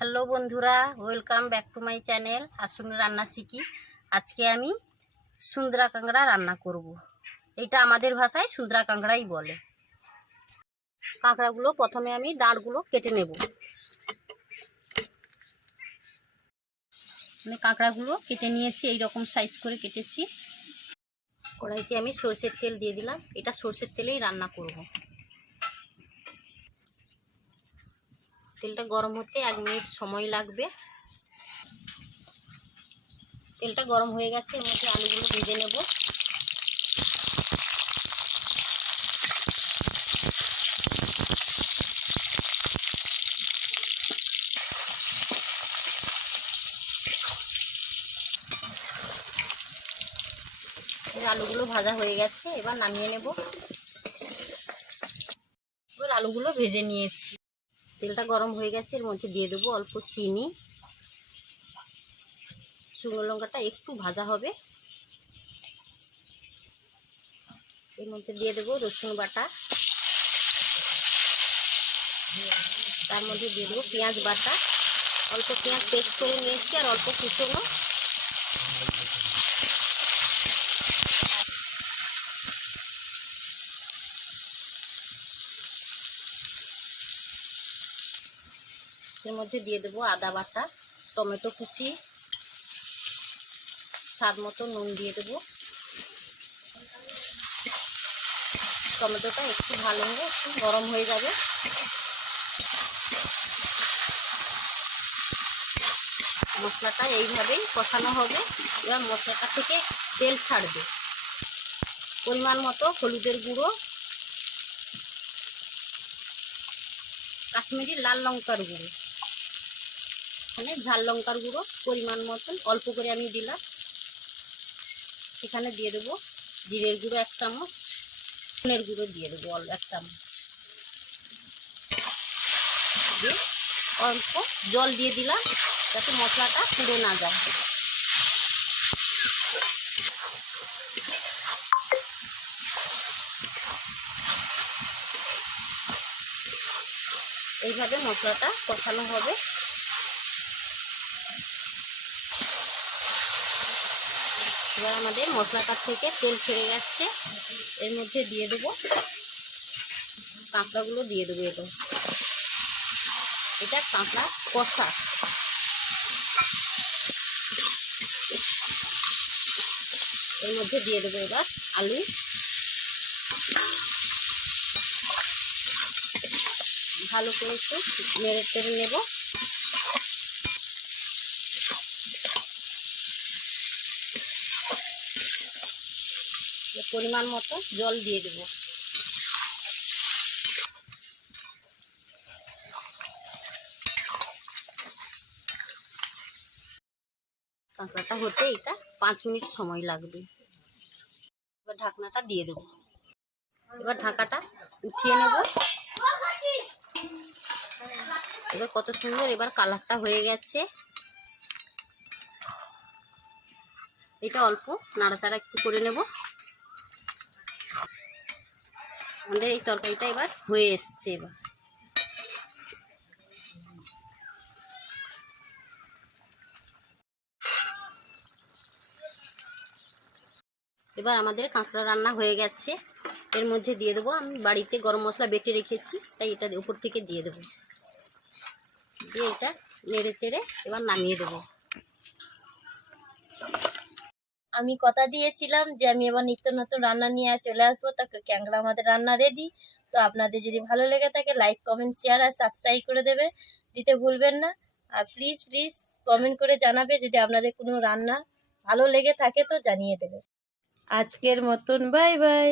Hello বন্ধুরা, welcome back to my channel আসুন রান্না শিখি। আজকে আমি সুন্দরা কাঁকড়া রান্না করব। এটা আমাদের ভাষায় সুন্দরা কাঁকড়াই বলে। কাঁকড়াগুলো প্রথমে আমি দাঁড়গুলো কেটে নেব। আমি কাঁকড়াগুলো কেটে নিয়েছি এই রকম সাইজ করে কেটেছি। কড়াইতে আমি সর্ষের তেল দিয়ে দিলাম। এটা সর্ষের তেলেই রান্না করব। তেলটা গরম হতে এক মিনিট সময় লাগবে। তেলটা গরম হয়ে গেছে, এর মধ্যে আলুগুলো ভেজে নেব। আলুগুলো ভাজা হয়ে গেছে, এবার নামিয়ে নেব। এবার আলুগুলো ভেজে নিয়েছি। তেলটা গরম হয়ে গেছে, এর মধ্যে দিয়ে দেবো অল্প চিনি। শুকনো লঙ্কাটা একটু ভাজা হবে। এর মধ্যে দিয়ে দেবো রসুন বাটা। তার মধ্যে দিয়ে দেবো পেঁয়াজ বাটা। অল্প পেঁয়াজ পেস্ট করে নিয়েছি আর অল্প কুচনো এর মধ্যে দিয়ে দেবো আদা বাটা, টমেটো কুচি, স্বাদ মতো নুন দিয়ে দেবো। টমেটোটা একটু ভালো হবে একটু গরম হয়ে যাবে। মশলাটা এইভাবেই কষানো হবে। এবার মশলাটা থেকে তেল ছাড়বে। পরিমাণ মতো হলুদের গুঁড়ো, কাশ্মীরি লাল লঙ্কার গুঁড়ো। এখানে ঝাল লঙ্কার গুঁড়ো পরিমাণ মতন, অল্প করে আমি দিলাম। এখানে দিয়ে দেবো জিরের গুঁড়ো এক চামচ, ধনের গুঁড়ো দিয়ে দেবো অল্প এক চামচ। দিয়ে অল্প জল দিয়ে দিলাম যাতে মশলাটা পুড়ে না যায়। এইভাবে মশলাটা কষানো হবে। এবার আমাদের মশলাটার থেকে তেল ছেড়ে যাচ্ছে। এর মধ্যে দিয়ে দেবো কাঁকড়াগুলো দিয়ে দেবো এটা এটা কাঁকড়া কষা। এর মধ্যে দিয়ে দেবো এবার আলু। ভালো করে একটু নেড়ে তেড়ে নেব। পরিমাণ মতো জল দিয়ে দেব। কাঁকড়াটা হতে এটা পাঁচ মিনিট সময় লাগবে। এবার ঢাকনাটা দিয়ে দেবো। এবার ঢাকাটা উঠিয়ে নেব। এবার কত সুন্দর এবার কালারটা হয়ে গেছে। এটা অল্প, নাড়াচাড়া একটু করে নেব। আমাদের এই তরকারিটা এবার হয়ে এসছে এবার। এবার আমাদের কাঁকড়া রান্না হয়ে গেছে। এর মধ্যে দিয়ে দেবো, আমি বাড়িতে গরম মশলা বেটে রেখেছি, তাই এটা উপর থেকে দিয়ে দেবো। দিয়ে এটা নেড়ে চেড়ে এবার নামিয়ে দেবো। আমি কথা দিয়েছিলাম যে আমি এবার নিত্য নতুন রান্না নিয়ে চলে আসব তারপর ক্যাংরা আমাদের রান্না রেডি তো আপনাদের যদি ভালো লেগে থাকে লাইক কমেন্ট শেয়ার আর সাবস্ক্রাইব করে দেবে। দিতে ভুলবেন না। আর প্লিজ প্লিজ কমেন্ট করে জানাবে যদি আপনাদের কোনো রান্না ভালো লেগে থাকে, তো জানিয়ে দেবে। আজকের মতন বাই বাই